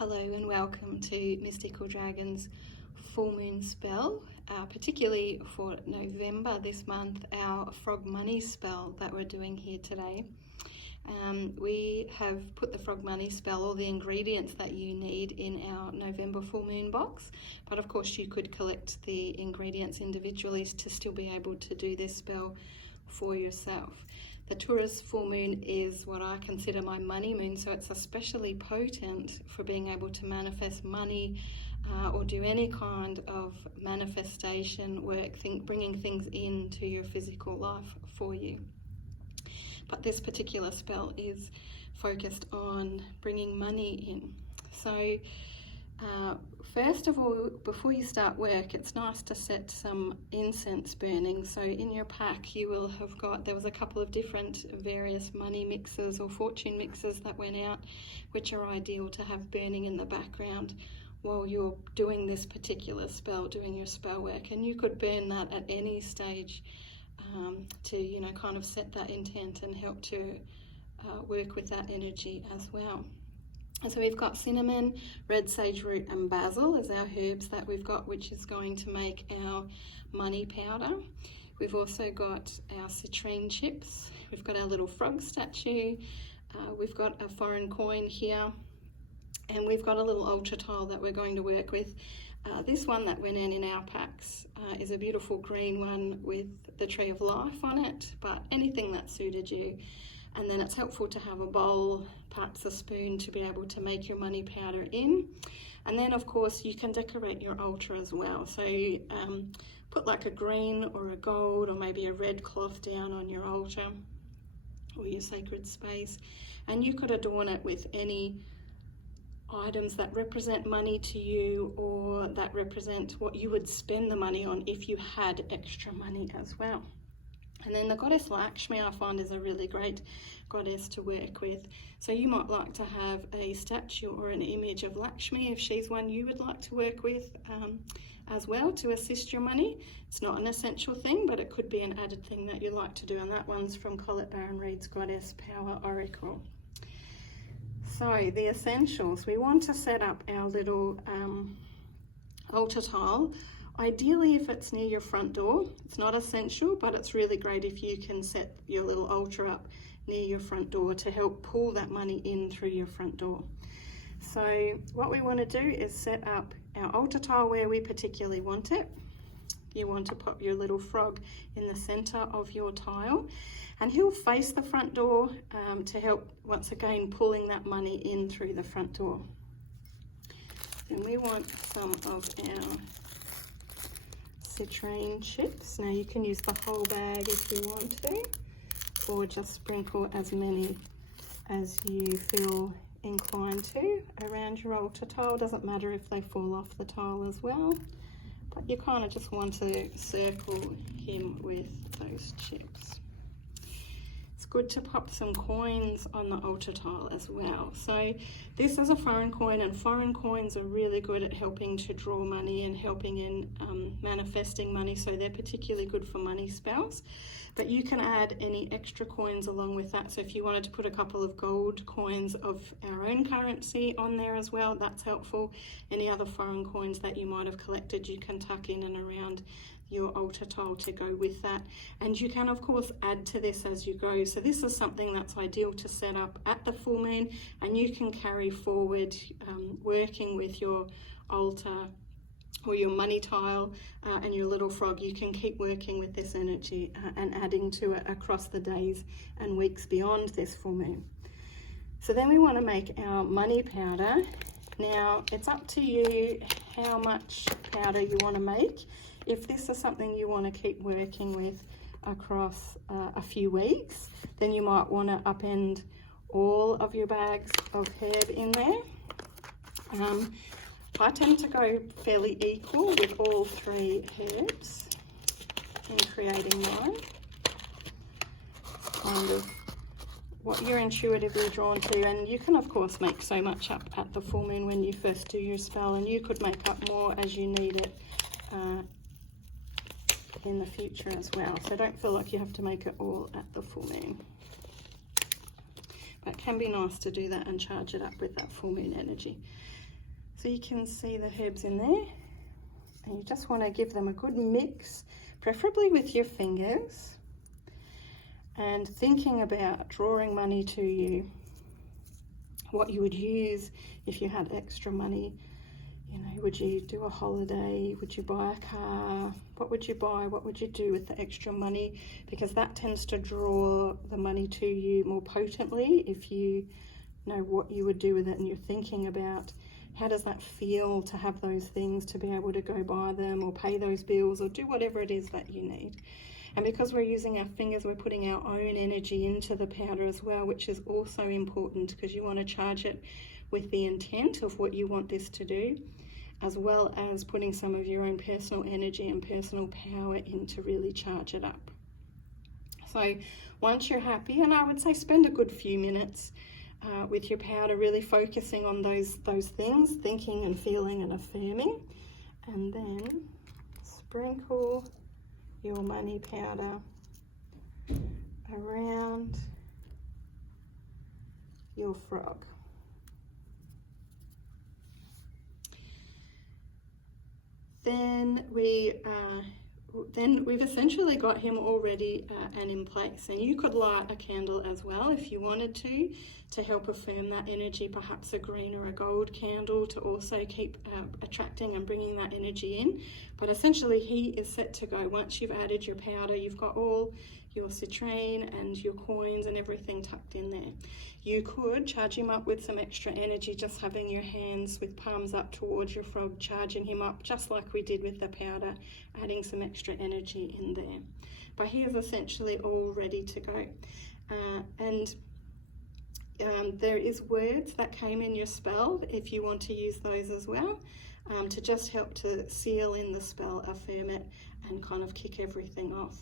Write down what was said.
Hello and welcome to Mystical Dragon's full moon spell, particularly for November this month, our frog money spell that we're doing here today. We have put the frog money spell, all the ingredients that you need, in our November full moon box, but of course you could collect the ingredients individually to still be able to do this spell for yourself. The Taurus full moon is what I consider my money moon, so it's especially potent for being able to manifest money or do any kind of manifestation work, bringing things into your physical life for you. But this particular spell is focused on bringing money in. So first of all, before you start work, it's nice to set some incense burning. So in your pack you will have got, there was a couple of different various money mixes or fortune mixes that went out, which are ideal to have burning in the background while you're doing this particular spell, doing your spell work. And you could burn that at any stage to, kind of set that intent and help to work with that energy as well. And so we've got cinnamon, red sage root and basil as our herbs that we've got, which is going to make our money powder. We've also got our citrine chips. We've got our little frog statue. We've got a foreign coin here. And we've got a little altar tile that we're going to work with. This one that went in our packs is a beautiful green one with the tree of life on it, but anything that suited you. And then it's helpful to have a bowl, perhaps a spoon, to be able to make your money powder in. And then of course you can decorate your altar as well. So put like a green or a gold or maybe a red cloth down on your altar or your sacred space. And you could adorn it with any items that represent money to you or that represent what you would spend the money on if you had extra money as well. And then the goddess Lakshmi, I find, is a really great goddess to work with. So you might like to have a statue or an image of Lakshmi if she's one you would like to work with as well to assist your money. It's not an essential thing, but it could be an added thing that you like to do. And that one's from Colette Baron Reid's Goddess Power Oracle. So the essentials, we want to set up our little altar tile. Ideally, if it's near your front door. It's not essential, but it's really great if you can set your little altar up near your front door to help pull that money in through your front door. So what we want to do is set up our altar tile where we particularly want it. You want to pop your little frog in the center of your tile, and he'll face the front door to help, once again, pulling that money in through the front door. Then we want some of our citrine chips. Now you can use the whole bag if you want to, or just sprinkle as many as you feel inclined to around your altar tile. Doesn't matter if they fall off the tile as well, but you kind of just want to circle him with those chips. It's good to pop some coins on the altar tile as well. So this is a foreign coin, and foreign coins are really good at helping to draw money and helping in manifesting money, so they're particularly good for money spells. But you can add any extra coins along with that. So if you wanted to put a couple of gold coins of our own currency on there as well, that's helpful. Any other foreign coins that you might have collected, you can tuck in and around your altar tile to go with that. And you can of course add to this as you go. So this is something that's ideal to set up at the full moon, and you can carry forward working with your altar or your money tile and your little frog. You can keep working with this energy and adding to it across the days and weeks beyond this full moon. So then we want to make our money powder. Now it's up to you how much powder you want to make. If this is something you want to keep working with across a few weeks, then you might want to upend all of your bags of herb in there. I tend to go fairly equal with all three herbs in creating mine. Kind of what you're intuitively drawn to, and you can of course make so much up at the full moon when you first do your spell, and you could make up more as you need it in the future as well. So don't feel like you have to make it all at the full moon. But it can be nice to do that and charge it up with that full moon energy. So you can see the herbs in there, and you just want to give them a good mix, preferably with your fingers, and thinking about drawing money to you, what you would use if you had extra money. You know, would you do a holiday? Would you buy a car? What would you buy? What would you do with the extra money? Because that tends to draw the money to you more potently if you know what you would do with it and you're thinking about how does that feel to have those things, to be able to go buy them or pay those bills or do whatever it is that you need. And because we're using our fingers, we're putting our own energy into the powder as well, which is also important because you want to charge it with the intent of what you want this to do, as well as putting some of your own personal energy and personal power in to really charge it up. So once you're happy, and I would say spend a good few minutes with your powder, really focusing on those things, thinking and feeling and affirming, and then sprinkle your money powder around your frog. Then we've essentially got him already and in place, and you could light a candle as well if you wanted to help affirm that energy, perhaps a green or a gold candle to also keep attracting and bringing that energy in. But essentially he is set to go. Once you've added your powder, you've got all your citrine and your coins and everything tucked in there. You could charge him up with some extra energy, just having your hands with palms up towards your frog, charging him up just like we did with the powder, adding some extra energy in there. But he is essentially all ready to go. There is words that came in your spell if you want to use those as well, to just help to seal in the spell, affirm it, and kind of kick everything off.